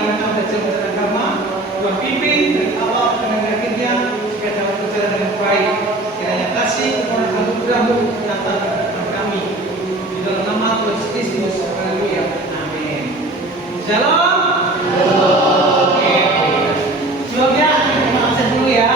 anak-anak belajar agama, Tuhan pimpin dari awal dengan akhirnya supaya dapat berjalan dengan baik. Kiranya kasih kepada anugerah-Mu nyatakan kepada kami di dalam nama Tuhan Yesus Kristus. Haleluya. Amin. Shalom. Oke. Jawabnya kita absen dulu ya.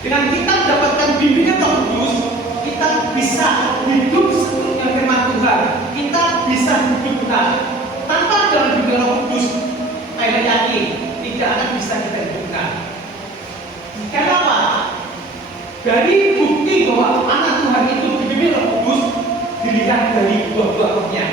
Dengan kita mendapatkan bimbingan Roh Kudus, kita bisa hidup seturut dengan firman Tuhan. Kita bisa hidup benar. Tanpa dalam bimbingan Roh Kudus, saya yakin tidak akan bisa kita hidupkan. Kenapa? Dari bukti bahwa anak Tuhan itu dibimbing Roh Kudus dilihat dari buah-buah rohnya.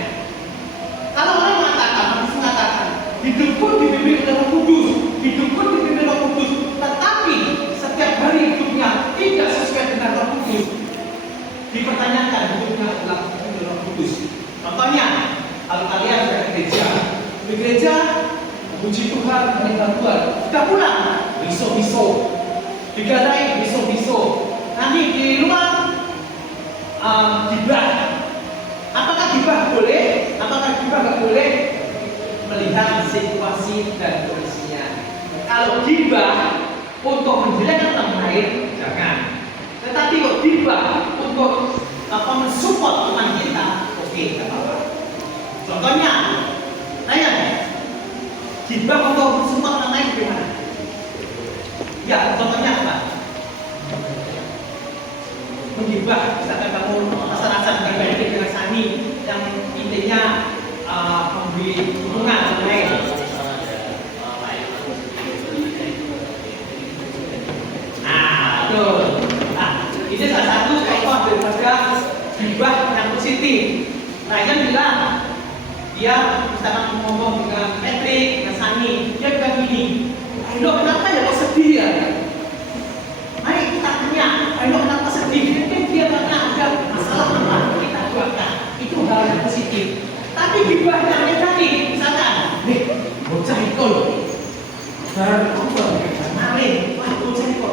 Kalau orang mengatakan, hidupku dibimbing Roh Kudus, hidupku dibimbing Roh Kudus, tetapi setiap hari hidupnya tidak sesuai dengan Roh Kudus, dipertanyakan hidupnya adalah Roh Kudus. Contohnya, kalau kalian ke gereja, gereja, puji Tuhan, menyembah Tuhan. Kita pulang, biso-biso, digadai biso-biso. Nanti di rumah gibah. Apakah gibah boleh? Apakah gibah nggak boleh? Melihat situasi dan kondisinya. Kalau gibah untuk menjelekkan orang lain, jangan. Tetapi kalau gibah untuk mensupport teman kita, oke, tidak apa-apa. Contohnya, tanya, gibah untuk mensupport orang lain gimana? Ya, contohnya apa? Menggibah, misalkan kamu rasa-rasa pribadi dengan Sani yang intinya memberi dukungan orang lain. Nah, betul. Nah, ini salah satu contoh daripada gibah yang positif. Ryan bilang, dia misalkan ngomong dengan Patrick, dengan Sani, dia bilang gini, Ayo kenapa ya kok sedih ya? Mari kita tanya, Ayo kenapa sedih? Mungkin dia karena ada masalah apa? Kita doakan, itu hal yang positif. Tapi gibah yang negatif, misalkan, bocah itu loh, maling, bocah itu.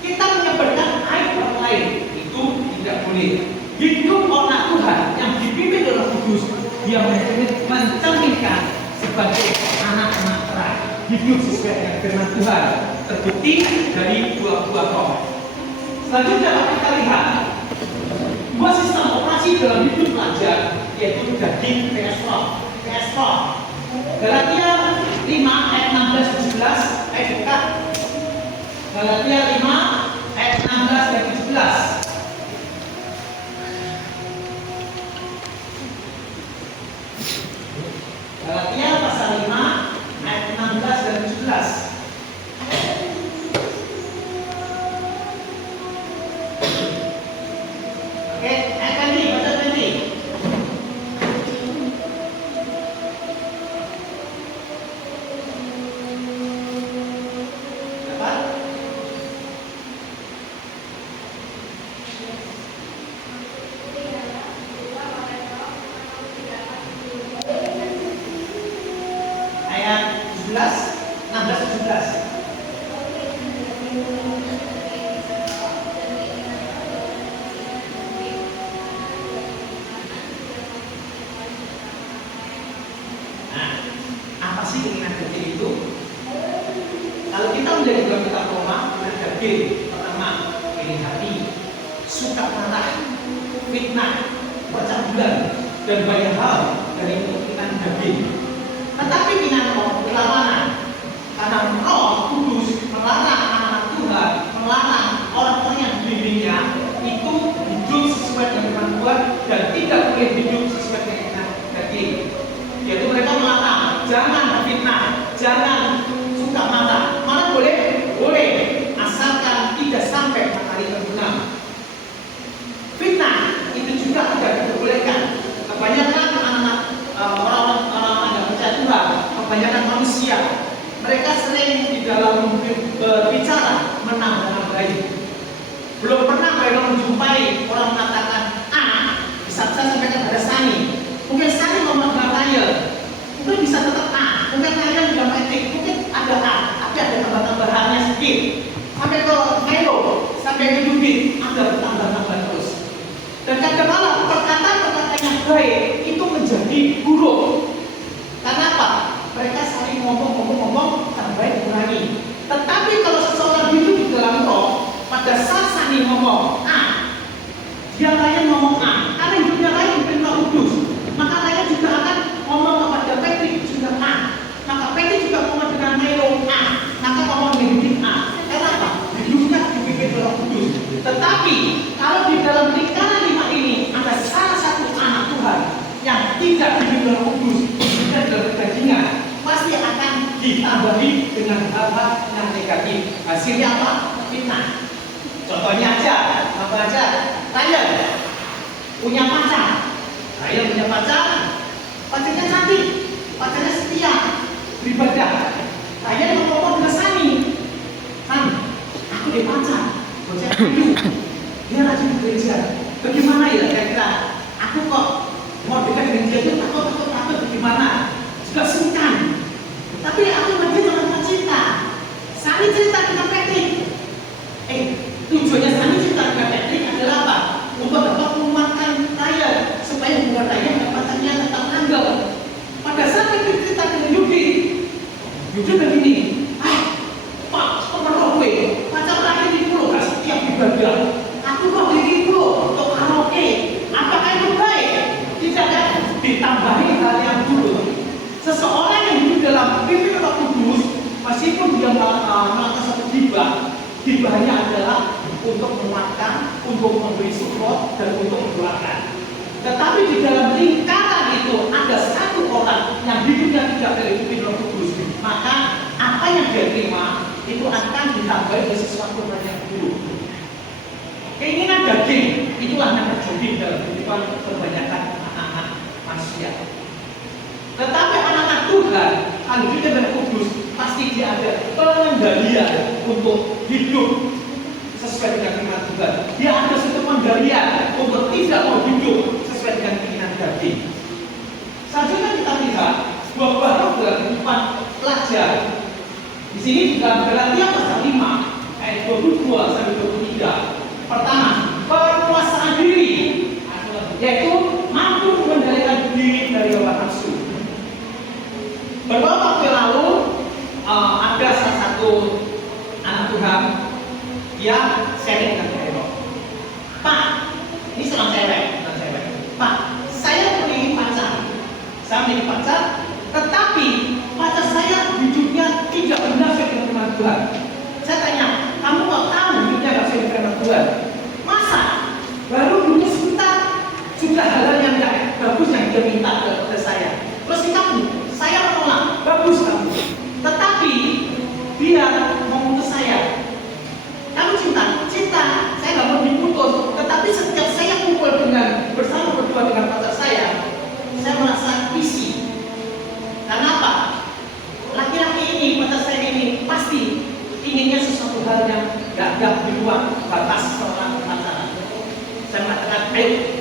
Kita menyebarkan aib orang lain, itu tidak boleh. Hidup anak Tuhan yang dipimpin oleh Roh Kudus, dia mencerminkan sebagai anak-anak terang. Hidup sesuai dengan firman Tuhan, terbukti dari buah-buah roh. Selanjutnya kita lihat dua sistem operasi dalam hidup pelajar, yaitu daging vs roh. Galatia 5 ayat 16-17, ayat dekat. Galatia 5 ayat 16 dan 17. Galatia pasal 5 ayat 16 dan 17. Oke, ayat tadi, baca tadi. Dapat? Ayat 17, 16, 17. Nah, apa sih keinginan daging itu? Kalau kita menjadi dalam kitab Roma, keinginan daging pertama, iri hati, suka marah, fitnah, percabulan, dan banyak hal dari keinginan daging. Tetapi keinginan roh berlawanan, karena Roh Kudus melarang anak Tuhan, melarang orang-orang yang dibimbingnya itu hidup sesuai dengan firman Tuhan dan tidak boleh hidup sesuai dengan keinginan daging. Yaitu mereka melarang, jangan fitnah, jangan suka marah. Malah boleh, asalkan tidak sampai matahari terbenam. Fitnah itu juga tidak diperbolehkan. Kebanyakan anak-anak orang-orang yang percaya Tuhan, kebanyakan manusia, mereka sering di dalam berbicara menang baik. Belum pernah mereka menjumpai orang mengatakan bisa sampaikan pada Sani. Mungkin Sani ngomong dengan Ryan, mungkin bisa tetap mungkin Ryan juga Patrick, mungkin ada tapi ada tambah-tambahannya sedikit. Sampai ke Melo, sampai ke Yudit, ada tambah-tambah terus. Dan kadang-kadang perkataan-perkataan yang baik itu menjadi buruk. Karena apa? Mereka saling ngomong yang baik dikurangi. Tetapi kalau seseorang hidup di dalam roh, pada saat Sani ngomong dia lain ngomong karena hidupnya lain bukan Roh Kudus. Maka lainnya juga akan ngomong kepada Patrick juga maka Patrick juga ngomong dengan Melo maka ngomong dengan Yudit Karena apa? Hidupnya dipimpin Roh Kudus. Tetapi kalau di dalam lingkaran 5 ini ada salah satu anak Tuhan yang tidak dipimpin Roh Kudus dan dalam kedagingan, pasti akan ditambahi dengan hal-hal yang negatif. Hasilnya apa? Fitnah. Contohnya aja, apa aja? Ryan punya pacar. Ryan punya pacar, pacarnya cantik, pacarnya setia, beribadah. Ryan ngomong dengan Sani, aku dia pacar, bocah kayu, dia rajin ke gereja. Bagaimana ya kira-kira? Aku kok mau dekat dengan dia itu takut bagaimana? Juga sungkan. Jujur begini, Pak, temen gue, pacar terakhir di pulau gak setiap ibadah. Aku kok beli pulau untuk karaoke. Apakah itu baik? Tidak kan? Ditambahi hal yang buruk. Seseorang yang hidup dalam pimpin Roh Kudus, meskipun dia melakukan satu gibah, gibahnya adalah untuk menguatkan, untuk memberi support, dan untuk mendoakan. Tetapi di dalam lingkaran itu ada satu orang yang hidupnya tidak terpimpin Roh Kudus, maka apa yang dia terima itu akan ditambahi oleh sesuatu yang buruk. Keinginan daging itulah yang terjadi dalam kehidupan kebanyakan anak-anak manusia. Tetapi anak-anak Tuhan, kalau hidup dengan Kudus, pasti dia ada pengendalian untuk hidup sesuai dengan firman Tuhan. Dia ada satu pengendalian untuk tidak mau hidup sesuai dengan keinginan daging. Selanjutnya kita lihat bahwa roh dalam kehidupan pelajar. Di sini di dalam Galatia pasal 5 ayat 22 sampai 23. Pertama, penguasaan diri, yaitu mampu mengendalikan diri dari hawa nafsu. Beberapa waktu lalu ada salah satu anak Tuhan yang sharing dengan saya, Pak, ini seorang cewek, Pak, saya memiliki pacar, tetapi pacar saya hidupnya tidak benar sesuai dengan firman Tuhan. Saya tanya, kamu kok tahu hidupnya tidak sesuai dengan firman Tuhan? Masa baru dulu sebentar sudah hal yang tidak bagus yang dia minta kepada saya. Terus kamu, saya menolak, bagus kamu. Tetapi dia memutus saya. Kamu cinta, saya nggak mau diputus. Tetapi setiap saya kumpul bersama berdua dengan pacar saya merasa isi. Karena apa? Laki-laki ini, pacar saya ini pasti inginnya sesuatu hal yang gak di luar batas seorang pacaran. Saya mengatakan,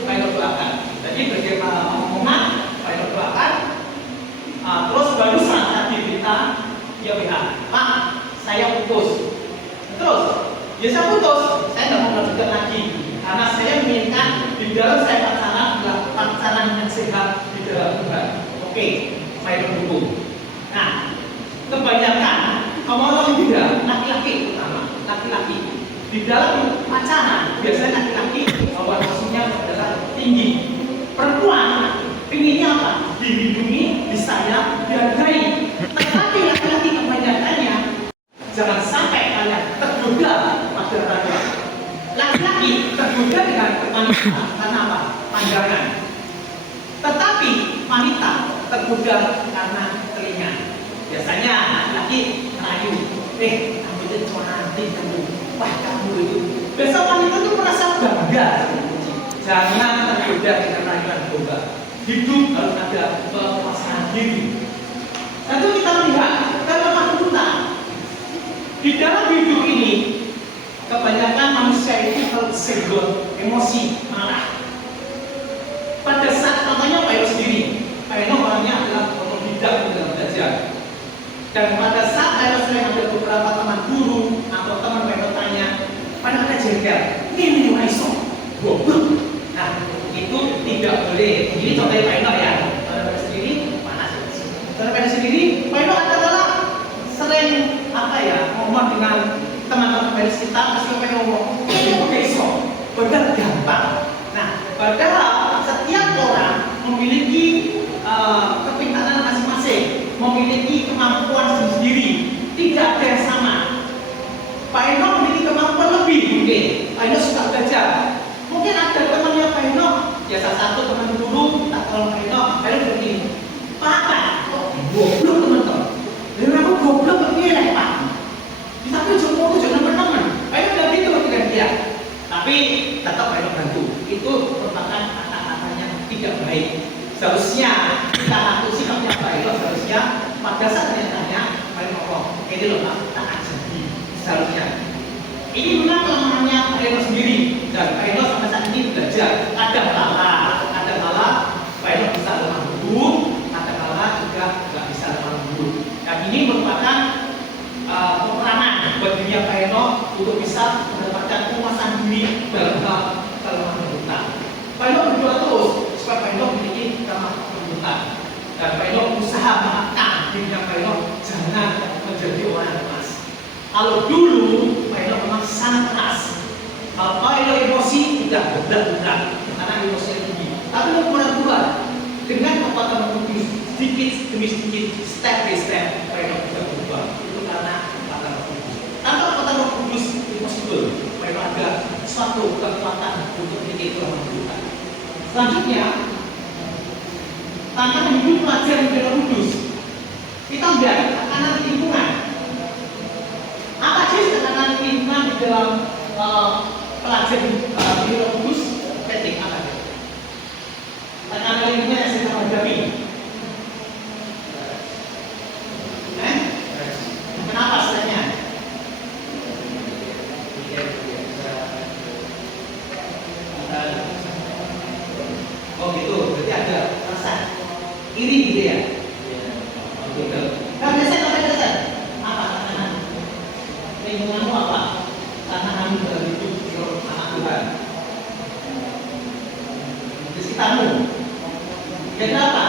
ayo doakan. Jadi bagaimana omongan, ayo doakan. Terus barusan tadi kita ya WA, Pak, saya putus. Terus, ya saya putus, saya nggak mau lanjutkan lagi. Karena saya menginginkan di dalam saya pacaran adalah pacaran yang sehat di dalam Tuhan. Oke, saya mendukung. Nah, kebanyakan ngomong tidak, laki-laki terutama, laki-laki di dalam pacaran biasanya laki-laki hawa nafsunya adalah tinggi. Perempuan pinginnya apa? Dilindungi, disayang, dihargai. Tetapi laki-laki kebanyakannya jangan sampai kalian tergoda pada raga. Laki-laki tergoda dengan wanita karena apa? Pandangan. Tetapi wanita tergoda karena telinga. Biasanya laki-laki merayu, kamu itu cantik kamu, wah kamu itu. Besok wanita itu merasa bangga. Jangan tergoda dengan rayuan domba. Hidup harus ada penguasaan diri. Lalu kita lihat dalam tuntutan di dalam hidup ini, kebanyakan manusia itu tersenggol emosi, marah. Pada saat contohnya Pak Eno sendiri, Pak Eno orangnya adalah otodidak dalam belajar. Dan pada saat Pak Eno sering ada beberapa teman guru atau teman Pak Eno tanya, pada ada jengkel, ini Waiso, goblok. Nah, itu tidak boleh. Ini contohnya Pak Eno ya. Pada Pak Eno sendiri, panas. Pada Pak Eno sendiri, Pak Eno adalah sering ngomong dengan teman-teman dari kita, pasti Pak Eno ngomong, ini Waiso, benar gampang. Nah, padahal setiap orang memiliki kepintaran masing-masing, memiliki kemampuan sendiri, tidak ada yang sama. Pak Eno memiliki kemampuan lebih mungkin. Pak Eno suka belajar. Mungkin ada temannya Pak Eno, ya salah satu teman guru, tak tolong Pak Eno begini, Pak, goblok teman-teman. Dan aku goblok begini Pak. Tapi semua itu jangan teman. Pak Eno bilang gitu dengan dia. Tapi tetap Pak Eno bantu. Itu merupakan kata-kata yang tidak baik. Seharusnya kita ngatur sikapnya Pak Eno, seharusnya pada saat dia tanya, Pak Eno ngomong, ini loh Pak, tak jadi. Seharusnya ini memang kelemahannya Pak Eno sendiri. Dan Pak Eno sampai saat ini belajar. Ada malah Pak Eno bisa lemah lembut, ada malah juga nggak bisa lemah lembut. Dan ini merupakan peperangan buat diri Pak Eno untuk bisa mendapatkan penguasaan diri dalam hal kelemahan lembutan. Pak Eno berdoa terus supaya Pak Eno memiliki kelemahan lembutan. Dan Pak Eno usaha menekan dirinya Pak Eno jangan orang keras. Kalau dulu Pak Eno memang sangat keras. Kalau Pak Eno emosi udah berat-berat karena emosinya tinggi. Tapi ukuran Tuhan dengan kekuatan Roh Kudus sedikit demi sedikit, step by step, Pak Eno bisa berubah. Itu karena kekuatan Roh Kudus. Tanpa kekuatan Roh Kudus impossible. Pak Eno ada suatu kekuatan untuk menjadi Tuhan Tuhan. Selanjutnya, tantangan hidup pelajar yang Roh Kudus. Kita melihat tekanan lingkungan. Apa sih tekanan lingkungan di dalam pelajar di Roh Kudus? Ketik apa itu? Tekanan lingkungan yang kita hadapi. Kenapa sebenarnya? Oh gitu, berarti ada rasa iri gitu ya? Nah, dasar apa tekanan? Lingkunganmu apa? Karena kamu dalam hidup anak Tuhan. Di sekitarmu. Dan apa?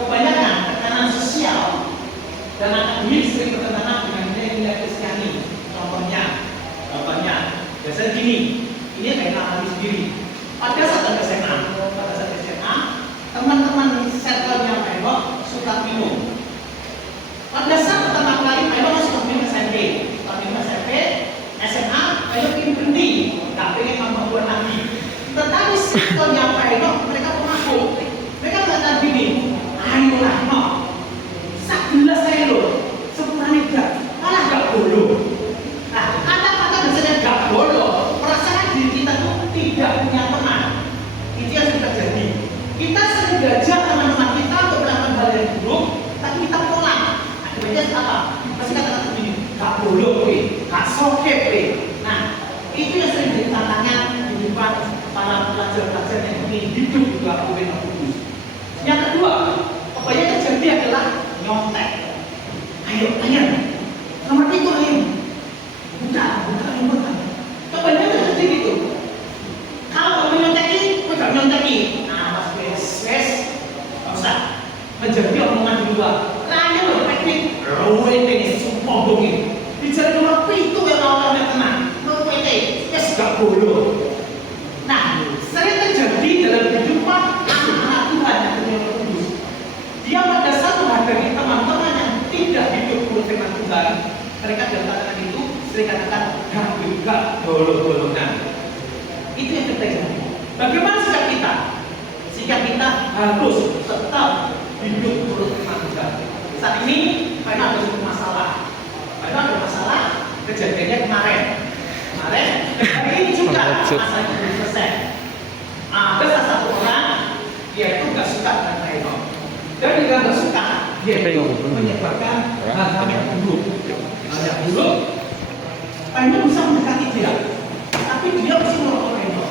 Kebanyakan tekanan sosial dan akademik sering bertentangan dengan nilai-nilai Kristiani. Contohnya, biasanya gini. Ini kayak alami sendiri. Pada saat SMA, teman-teman circle-nya Pak Eno suka minum. Pada saat pertama kali Pak Eno suka minum SMP, SMA, Pak Eno ingin berhenti, nggak pengen membuat lagi. Tetapi circle-nya Pak Eno mereka pengaku, mereka mengatakan gini, ayolah no, segelas saya loh, sepurane gak, malah gak bolo. Nah, kata-kata biasanya gak bolo, perasaan diri kita tuh tidak punya teman. Itu yang sudah terjadi. Kita sering belajar teman-teman kita untuk melakukan hal yang buruk, tapi kita tolak. Akibatnya apa? Pasti kata-kata begini, gak boleh, gak soke, Nah, itu yang sering jadi tantangan di depan para pelajar-pelajar yang ingin hidup juga Roh Kudus. Yang kedua, kebanyakan terjadi adalah nyontek. Ayo, nomor itu ayo. Bukan. Kebanyakan terjadi gitu. Kalau kamu nyonteki, gak nyonteki. Nah, Mas Wes, gak usah menjadi omongan di luar. Nanya loh, teknik ini sumpah dongin. Bicara nomor itu yang awalnya tenang. Nomor itu, gak bodoh. Nah, sering terjadi dalam kehidupan anak Tuhan yang punya Roh Kudus. Dia pada saat menghadapi teman-teman yang tidak hidup menurut firman Tuhan, mereka dalam katakan itu sering katakan gak bolong-bolongan. Itu yang terjadi. Bagaimana sikap kita? Sikap kita harus tetap hidup menurut firman Tuhan. Saat ini, Pak Eno ada satu masalah. Pak Eno ada masalah kejadiannya kemarin. Hari ini juga masalahnya belum selesai. Ada salah satu orang, dia itu nggak suka dengan Pak Eno. Dan dia nggak suka, dia itu menyebabkan hal-hal yang buruk. Hal yang buruk, Pak Eno bisa mendekati dia, tapi dia mesti menolak Pak Eno.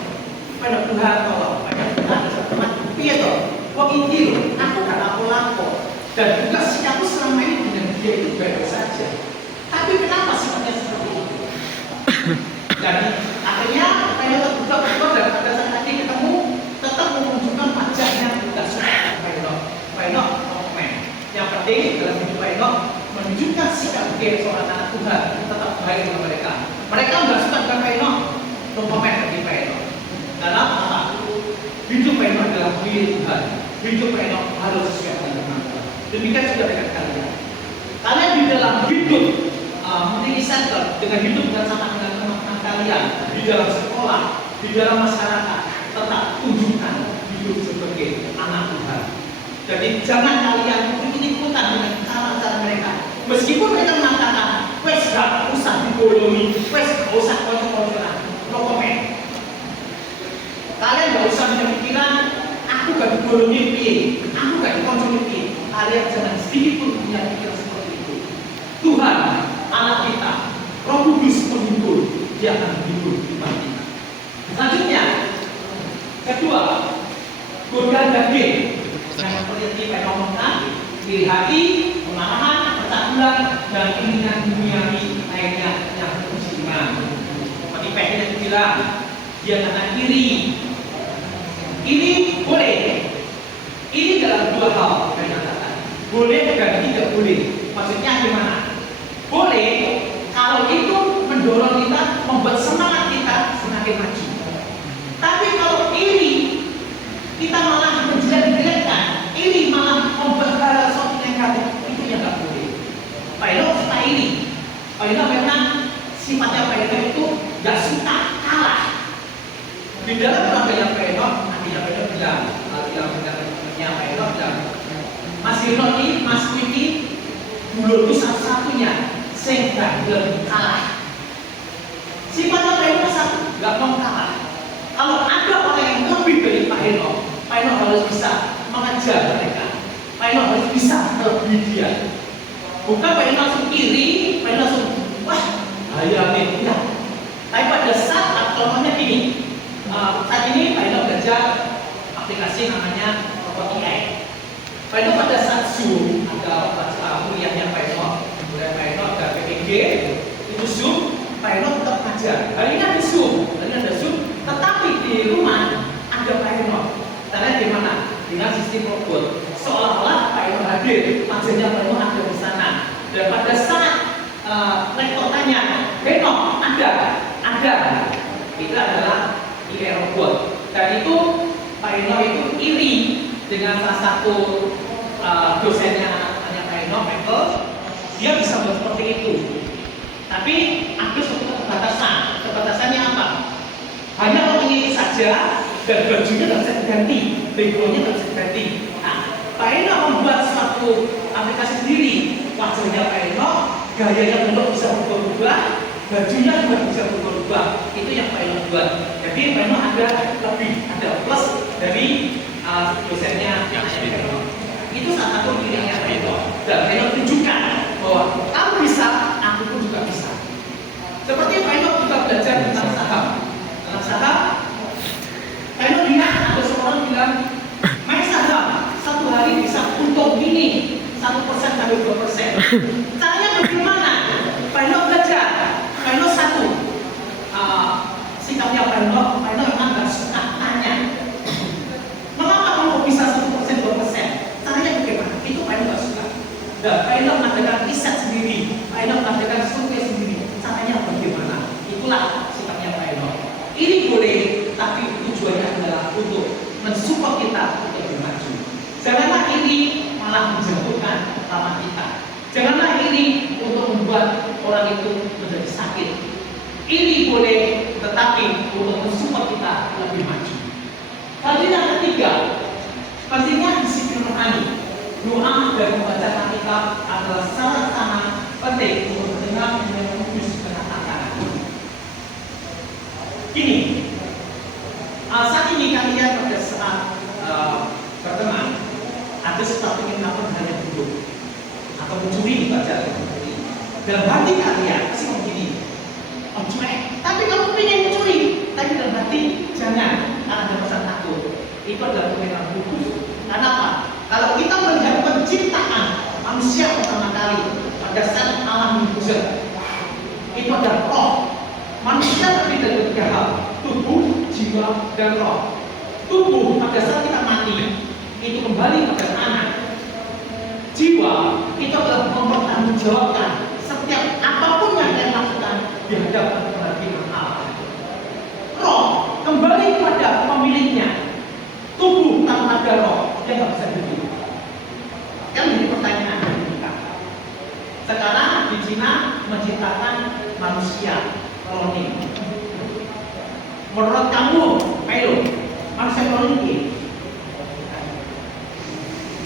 Pada Tuhan tolong, pada Tuhan teman, iya toh, kok ini aku gak lapo-lapo. Dan juga sikapku selama ini dengan dia itu baik saja. Tapi kenapa sifatnya seperti itu? Jadi akhirnya Pak Eno terbuka dan pada saat tadi ketemu tetap menunjukkan wajahnya tidak suka Pak Eno. Pak Eno komen. Yang penting dalam hidup Pak Eno menunjukkan sikap dia seorang anak Tuhan tetap baik dengan mereka. Mereka nggak suka dengan Pak Eno, komen bagi Pak Eno. Dalam apa? Hidup Pak Eno adalah milik Tuhan. Hidup Pak Eno harus sesuai dengan firman Tuhan. Demikian juga dengan kalian. Kalian di dalam hidup Multi Center dengan hidup bersama dengan teman-teman kalian di dalam sekolah, di dalam masyarakat, tetap tunjukkan hidup sebagai anak Tuhan. Jadi jangan kalian ikut-ikutan dengan cara-cara mereka. Meskipun mereka mengatakan, wes gak usah digolongi, wes gak usah kocok-kocokan, no comment. Kalian gak usah punya pikiran, aku gak digolongi piye, aku gak dikocok piye. Kalian jangan sedikit pun punya pikiran seperti itu. Tuhan, anak kita, Roh Kudus menghibur, dia akan menghibur iman kita. Selanjutnya, kedua, godaan daging. Yang seperti Pak Eno ngomongkan, iri hati, kemarahan, percabulan, dan keinginan duniawi lainnya yang berusia iman. Seperti Pak Eno bilang, dia kata iri. Iri boleh. Ini dalam dua hal yang dikatakan. boleh dan tidak boleh. Maksudnya gimana? Boleh kalau itu mendorong kita, membuat semangat kita semakin maju. Tapi kalau iri, kita malah menjelek-jelekkan, iri malah membuat hal sesuatu yang negatif, itu yang nggak boleh. Pak Eno suka iri. Pak Eno memang sifatnya Pak Eno itu nggak suka kalah. Di dalam penampilan Pak Eno, nantinya Pak Eno bilang temannya Pak Eno bilang, Mas Roni, Mas Wiki, dulu itu satu-satunya sehingga belum kalah. Sifatnya Pak Eno satu, nggak mau kalah. Kalau ada orang yang lebih dari Pak Eno harus bisa mengejar mereka. Pak Eno harus bisa melebihi dia. Bukan Pak Eno langsung iri, Pak Eno langsung wah, bahaya nih. Enggak. Tapi pada saat contohnya ini, saat ini Pak Eno belajar aplikasi namanya Robot AI. Pak Eno pada saat Zoom ada kuliahnya Pak Eno, kemudian Pak Eno ada PPG, itu Zoom, Pak Eno tetap ngajar. Hari ini ada Zoom, tetapi di rumah ada Pak Eno. Caranya gimana? Dengan sistem robot. Seolah-olah Pak Eno hadir, maksudnya Pak Eno ada di sana. Dan pada saat rektor tanya, Eno ada. Itu adalah AI robot. Dan itu Pak Eno itu iri dengan salah satu dosennya Pak Eno, Michael. Dia bisa buat seperti itu. Tapi ada suatu keterbatasan. Keterbatasannya apa? Hanya orang itu saja dan bajunya tidak bisa diganti, backgroundnya tidak bisa diganti. Nah, Pak Eno membuat suatu aplikasi sendiri. Wajahnya Pak Eno, gayanya bentuk bisa berubah-ubah, bajunya juga bisa berubah-ubah. Itu yang Pak Eno buat. Jadi Pak Eno ada lebih, ada plus dari dosennya yang Pak Eno. Itu salah satu pilihannya Pak Eno. Dan Pak Eno tunjukkan bahwa kamu bisa, aku pun juga bisa. Seperti Pak Eno juga belajar tentang saham. Tentang saham, Pak Eno lihat ada seorang bilang, main saham satu hari bisa untung ini 1% sampai 2%. Caranya bagaimana? Pak Eno belajar. Pak Eno satu, sikapnya Pak Eno memang nggak suka tanya. Mengapa kamu bisa 1% 2%? Caranya bagaimana? Itu Pak Eno nggak suka. Dan Pak Eno mengadakan riset sendiri, Pak Eno mengadakan survei sendiri. Caranya bagaimana? Itulah sikapnya Pak Eno. Ini boleh, tapi tujuannya adalah untuk mensupport kita untuk lebih maju. Janganlah ini malah menjatuhkan lawan kita. Janganlah ini untuk membuat orang itu menjadi sakit. Ini boleh, tetapi untuk mensupport kita lebih maju. Lalu yang ketiga, pentingnya disiplin rohani. Doa dan membaca Alkitab adalah sangat-sangat penting untuk mendengar dan kudus kata-kata. Ini, saat ini kalian pada saat berteman, ada sesuatu yang melakukan hal yang buruk atau mencuri dibaca dalam hati kalian pasti begini, cuek. Tapi kamu ingin mencuri, tapi dalam hati jangan, karena ada pesan takut. Itu adalah pemikiran kudus. Karena apa? Kalau kita melihat penciptaan manusia pertama kali pada saat alam menyusut, itu adalah roh. Manusia terdiri dari tiga hal: tubuh, jiwa, dan roh. Tubuh pada saat kita mati itu kembali pada anak. Jiwa itu adalah mempertanggungjawabkan setiap apapun yang kita lakukan di hadapan Tuhan Allah. Roh kembali kepada pemiliknya. Tubuh tanpa ada roh dia nggak bisa hidup. Yang menjadi pertanyaan dari kita. Sekarang di Cina menciptakan manusia kloning. Menurut kamu, Milo, manusia kloning ini,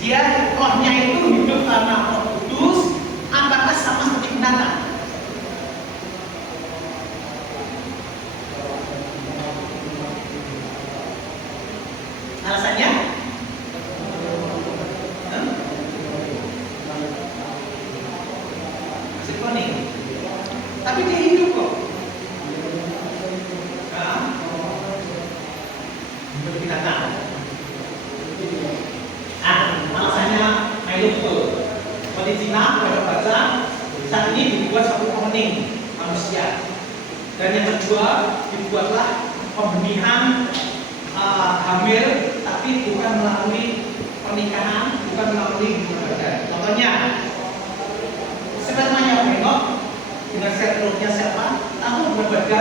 dia rohnya itu hidup karena Roh Kudus, apakah sama seperti binatang? Alasannya? Masih kloning, tapi dia hidup kok. Binatang. Alasannya Milo seperti Cina pada baca saat ini dibuat satu kloning manusia, dan yang kedua dibuatlah pembenihan hamil, tapi bukan melalui pernikahan, bukan melalui hubungan badan. Contohnya Contohnya, spermanya Henok dengan sel telurnya siapa? Tahu berbeda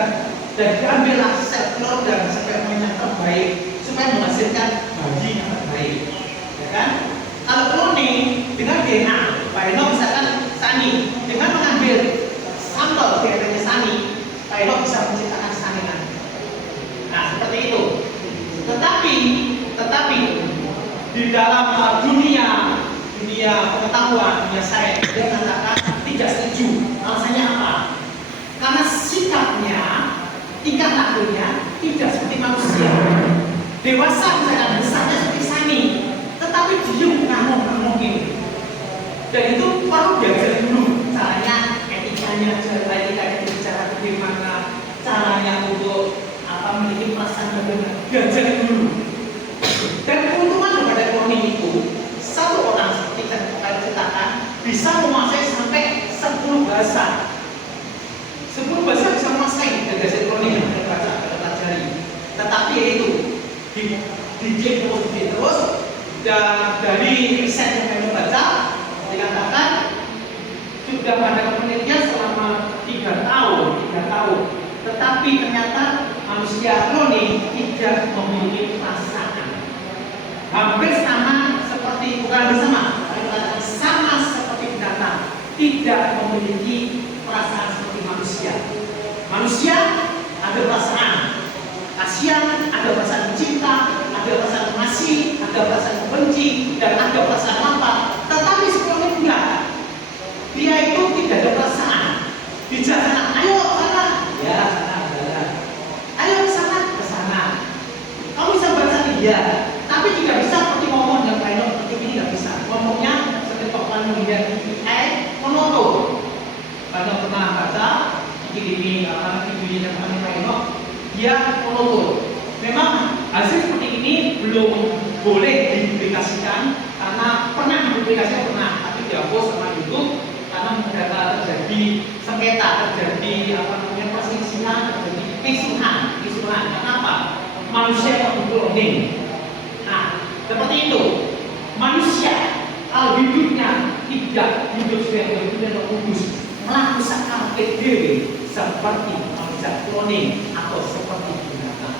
dan diambillah sel telur dan spermanya terbaik supaya menghasilkan bayi yang terbaik, ya kan? Kalau cloning dengan DNA, Pak Henok misalkan Sani, dengan mengambil sampel DNA-nya Sani, Pak Henok bisa menciptakan Sani nanti. Nah, seperti itu. Tetapi di dalam dunia pengetahuan, dunia sains, dia mengatakan tidak setuju. Alasannya apa? Karena sikapnya, tingkah lakunya tidak seperti manusia. Dewasa misalkan besarnya seperti Sani, tetapi diem ngomong ini. Dan itu perlu diajar dulu caranya, etikanya bicara bagaimana, caranya untuk memiliki perasaan bagaimana, diajar dulu. Dan keuntungan daripada cloning itu, satu orang seperti yang saya ceritakan bisa menguasai sampai 10 bahasa. 10 bahasa bisa menguasai dari hasil cloning yang kita baca, kita pelajari. Tetapi yaitu terus dan dari riset yang kami baca dikatakan sudah ada penelitian selama 3 tahun. Tetapi ternyata manusia cloning tidak memiliki perasaan. Hampir sama seperti, bukan bersama, sama seperti binatang, tidak memiliki perasaan seperti manusia. Manusia ada perasaan kasihan, ada perasaan cinta, ada perasaan mengasihi, ada perasaan benci, dan ada perasaan lapar. Tetapi sebelumnya enggak. Dia itu tidak ada perasaan. Bicara sana, ayo sana, ya sana, jalan. Ayo ke sana, ke sana. Kamu bisa baca dia, tapi tidak bisa seperti ngomong yang kayak seperti ini nggak bisa. Ngomongnya seperti Pak dia monoton. Kalau pernah baca ini videonya teman Pak dia monoton. Memang hasil seperti ini belum boleh dipublikasikan karena pernah dipublikasikan tapi dihapus sama YouTube karena data terjadi sengketa, terjadi perselisihan, terjadi kisuhan. Kenapa? Manusia yang cloning. Nah, seperti itu. Manusia kalau hidupnya tidak hidup sebagai yang kudus, melakukan karpet diri seperti manusia cloning atau seperti binatang.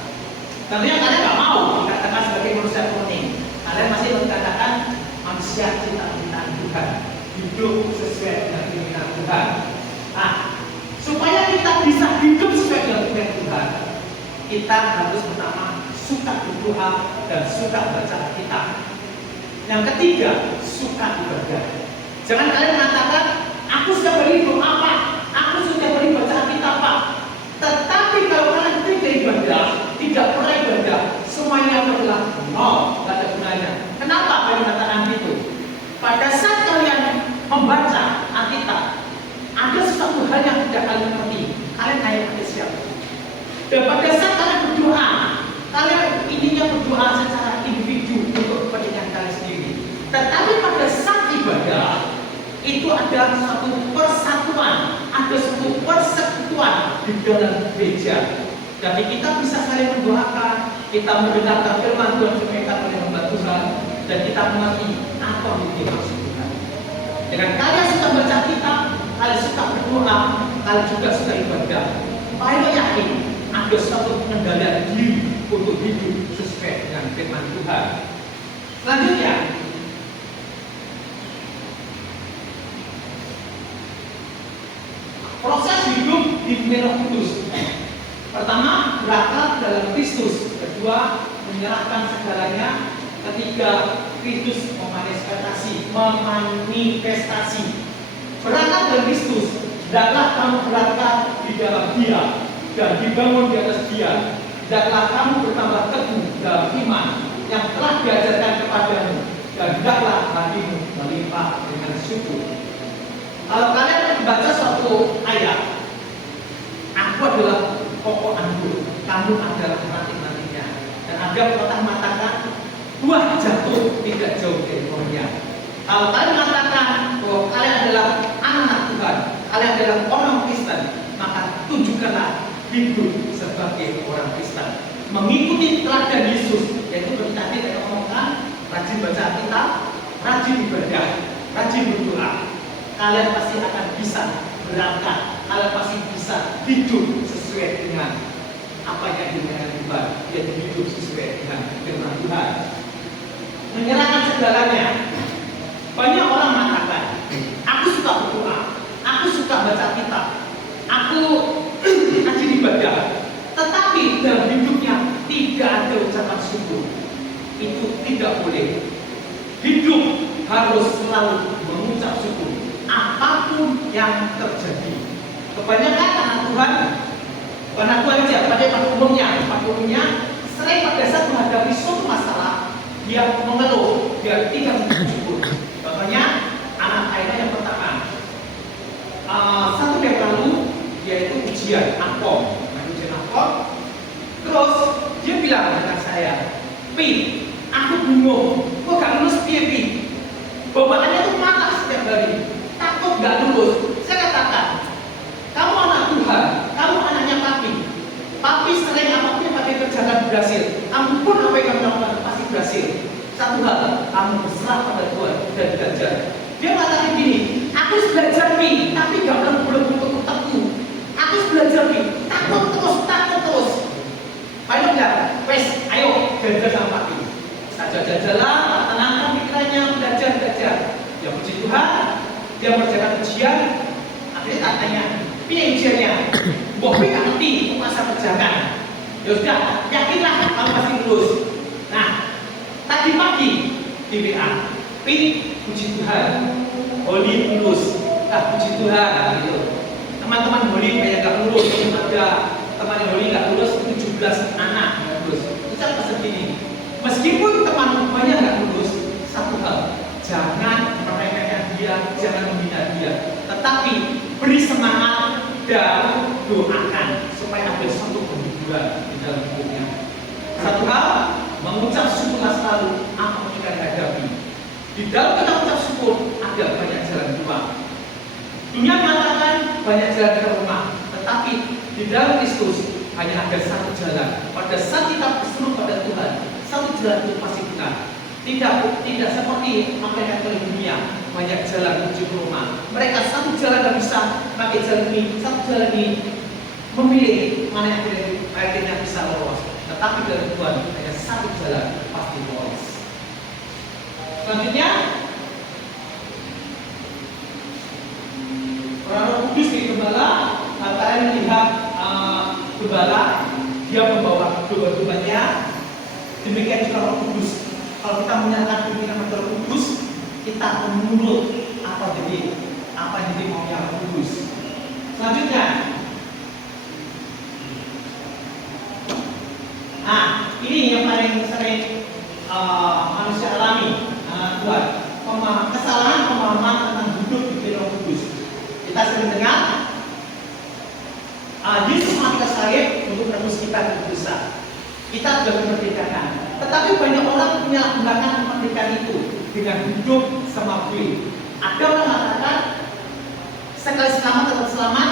Tentunya kalian nggak mau dikatakan sebagai manusia cloning. Kalian masih dikatakan manusia ciptaan Tuhan, hidup sesuai dengan keinginan Tuhan. Nah, supaya kita bisa hidup sesuai dengan keinginan Tuhan, kita harus pertama suka berdoa dan suka baca Alkitab. Yang ketiga, suka ibadah. Jangan kalian mengatakan, aku sudah beri doa Pak, aku sudah beri baca Alkitab Pak. Tetapi kalau kalian tidak ibadah, tidak pernah ibadah, semuanya adalah nol, tidak ada gunanya. Kenapa kalian mengatakan itu? Pada saat kalian membaca Alkitab, ada sesuatu hal yang tidak kalian mengerti. Kalian kayak siapa? Dan pada saat kalian berdoa, kalian intinya berdoa secara individu untuk kepentingan kalian sendiri. Tetapi pada saat ibadah, itu ada satu persatuan, ada satu persekutuan di dalam gereja. Jadi kita bisa saling mendoakan, kita mendengarkan firman Tuhan supaya kita boleh membantu Tuhan, dan kita mengerti apa yang dimaksud Tuhan. Dengan kalian suka baca kitab, kalian suka berdoa, kalian juga suka ibadah. Saya yakin ada suatu pengendalian diri untuk hidup sesuai dengan firman Tuhan. Selanjutnya, proses hidup di Roh Kudus. Pertama, berakar dalam Kristus. Kedua, menyerahkan segalanya. Ketiga, Kristus memanifestasi. Berakar dalam Kristus. Hendaklah kamu berakar di dalam Dia dan dibangun di atas Dia. Hendaklah kamu bertambah teguh dalam iman yang telah diajarkan kepadamu, dan hendaklah hatimu melimpah dengan syukur. Kalau kalian membaca suatu ayat, aku adalah pokok anggur, kamu adalah ranting-rantingnya. Dan ada pepatah mengatakan, buah jatuh tidak jauh dari pohonnya. Kalau kalian mengatakan bahwa kalian adalah anak Tuhan, kalian adalah orang Kristen, maka tunjukkanlah hidup sebagai orang Kristen, mengikuti teladan Yesus, yaitu seperti tadi saya ngomongkan, rajin baca Alkitab, rajin ibadah. rajin berdoa, kalian pasti akan bisa berangkat, kalian pasti bisa hidup sesuai dengan apa yang diinginkan Tuhan, yaitu hidup sesuai dengan firman Tuhan. Menyerahkan segalanya. Banyak orang mengatakan, aku suka berdoa, aku suka baca kitab, aku rajin ibadah, tetapi dalam hidupnya tidak ada ucapan syukur. Itu tidak boleh. Hidup harus selalu mengucap syukur apapun yang terjadi. Kebanyakan anak Tuhan aja pada umumnya sering pada saat menghadapi suatu masalah dia mengeluh, dia tidak bersyukur. Contohnya anak Aina yang pertama, satu yang lalu yaitu ujian Akom. Terus dia bilang dengan saya, Pi, aku bingung, kok gak lulus Pi? Bawaannya tuh malas setiap hari, takut gak lulus. Saya katakan, kamu anak Tuhan, kamu anaknya Papi. Papi sering apapun yang Papi kerjakan berhasil. Kamu pun apa yang kamu lakukan pasti berhasil. Satu hal, kamu berserah pada Tuhan dan belajar. Dia mengatakan gini, aku belajar Pi, tapi gak boleh untuk tertentu. Aku belajar Pi, takut terus. Papi bilang, wes, ayo belajar sama Papi. Saja jalan, tenangkan pikirannya, belajar. Ya puji Tuhan, dia mengerjakan ujian. Akhirnya tak tanya, Pi ujiannya? Pi gak ngerti masa perjalanan. Ya sudah, yakinlah kamu pasti lulus. Nah, tadi pagi di WA, Pi puji Tuhan, Holly lulus. Puji Tuhan gitu. Teman-teman Holly banyak gak lulus, ada teman Holly gak lulus 17 anak gak lulus. Terus saya pesan gini, meskipun teman banyak gak lulus, satu hal, jangan meremehkan dia, jangan menghina dia, tetapi beri semangat dan doakan supaya ada suatu kehidupan di dalam hidupnya. Satu hal, mengucap syukurlah selalu apa yang kita hadapi. Di dalam kita mengucap syukur ada banyak jalan keluar. Dunia mengatakan banyak jalan ke rumah, tetapi di dalam Kristus hanya ada satu jalan. Pada saat kita berseru pada Tuhan, satu jalan itu pasti benar. Tidak seperti apa yang terjadi di dunia, banyak jalan menuju ke rumah. Mereka satu jalan tidak bisa pakai jalan ini, satu jalan ini memilih mana yang akhirnya bisa lolos. Tetapi dari Tuhan hanya satu jalan pasti lolos. Selanjutnya, Roh Kudus di gembala, kalian melihat gembala dia membawa domba-dombanya. Demikian juga Roh Kudus. Kalau kita menyatakan pimpinan Roh Kudus, kita menurut apa jadi maunya Roh Kudus. Selanjutnya, ini yang paling sering manusia alami, buat kesalahan pemahaman tentang hidup di Roh Kudus. Kita sering dengar Yesus mati salib untuk menebus kita dari dosa. Kita sudah dimerdekakan. Tetapi banyak orang menyalahgunakan kemerdekaan itu dengan hidup sama gue. Ada orang mengatakan sekali selamat tetap selamat,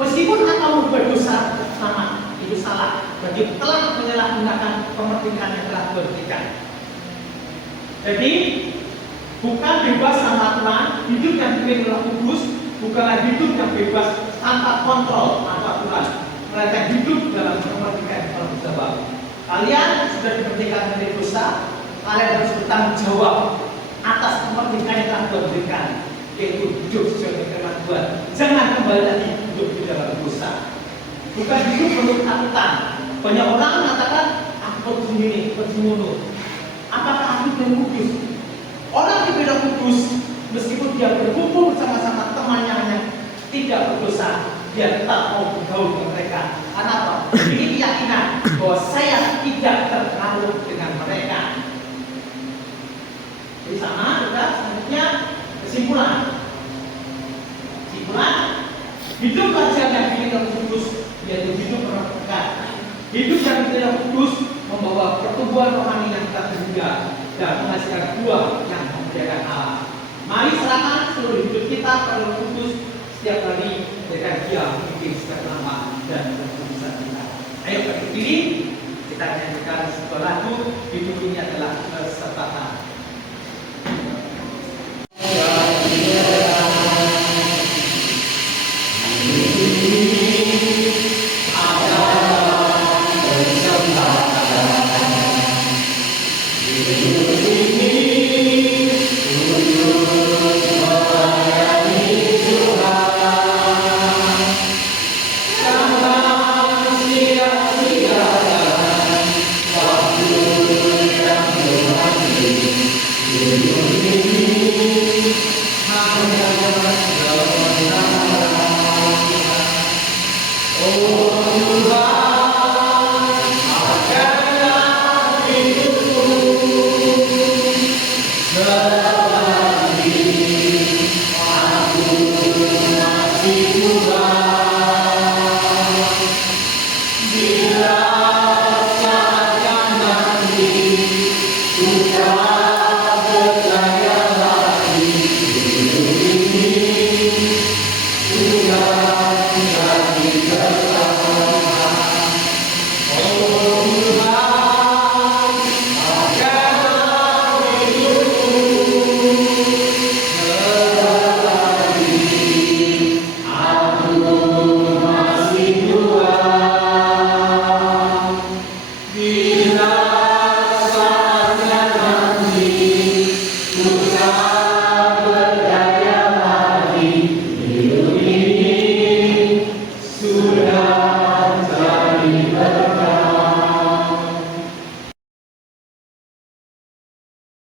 meskipun kamu berdosa selamat, itu salah. Berarti telah menyalahgunakan kemerdekaan yang telah diberikan. Jadi bukan bebas sama Tuhan, hidup yang dipimpin Roh Kudus bukanlah hidup yang bebas tanpa kontrol tanpa Tuhan. Mereka hidup dalam kemerdekaan kalau berjawab. Kalian sudah dimerdekakan dari dosa, kalian harus bertanggung jawab atas kemerdekaan yang telah Tuhan berikan, yaitu hidup sesuai dengan firman Tuhan. Jangan kembali lagi hidup di dalam dosa. Bukan hidup menurut aturan. Banyak orang mengatakan, aku begini, begini. Apakah aku Roh Kudus? Orang di Roh Kudus, meskipun dia berkumpul bersama-sama temannya hanya tidak berdosa, dia tetap mau bergaul dengan mereka. Karena apa? Ini keyakinan bahwa saya tidak terpengaruh dengan mereka. Jadi sama juga selanjutnya kesimpulan. Hidup pelajaran yang dimiliki Roh Kudus yaitu hidup berkat. Hidup yang dimiliki Roh Kudus membawa pertumbuhan rohani yang tak terhingga dan menghasilkan buah yang memuliakan Allah. Mari serahkan seluruh hidup kita pada Roh Kudus setiap hari dengan Dia mungkin setiap lama dan bisa kita. Ayo berdiri, kita nyanyikan sebuah lagu. Hidup ini adalah kesertaan.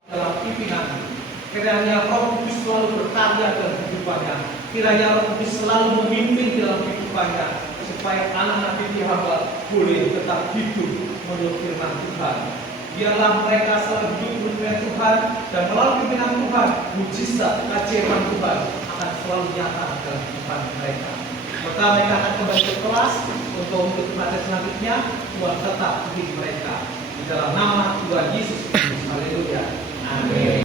dalam pimpinan. Kiranya Roh Kudus selalu berkarya dalam kehidupannya. Kiranya Roh Kudus selalu memimpin dalam kehidupannya, supaya anak-anak binti hamba boleh tetap hidup menurut firman Tuhan. Biarlah mereka selalu hidup menurut firman Tuhan, dan melalui pimpinan Tuhan, mujizat keajaiban Tuhan akan selalu nyata dalam kehidupan mereka. Pertama, mereka akan kembali ke kelas untuk pelajaran selanjutnya. Tuhan tetap hidup mereka. Di dalam nama Tuhan Yesus Kristus. Haleluya. Amin.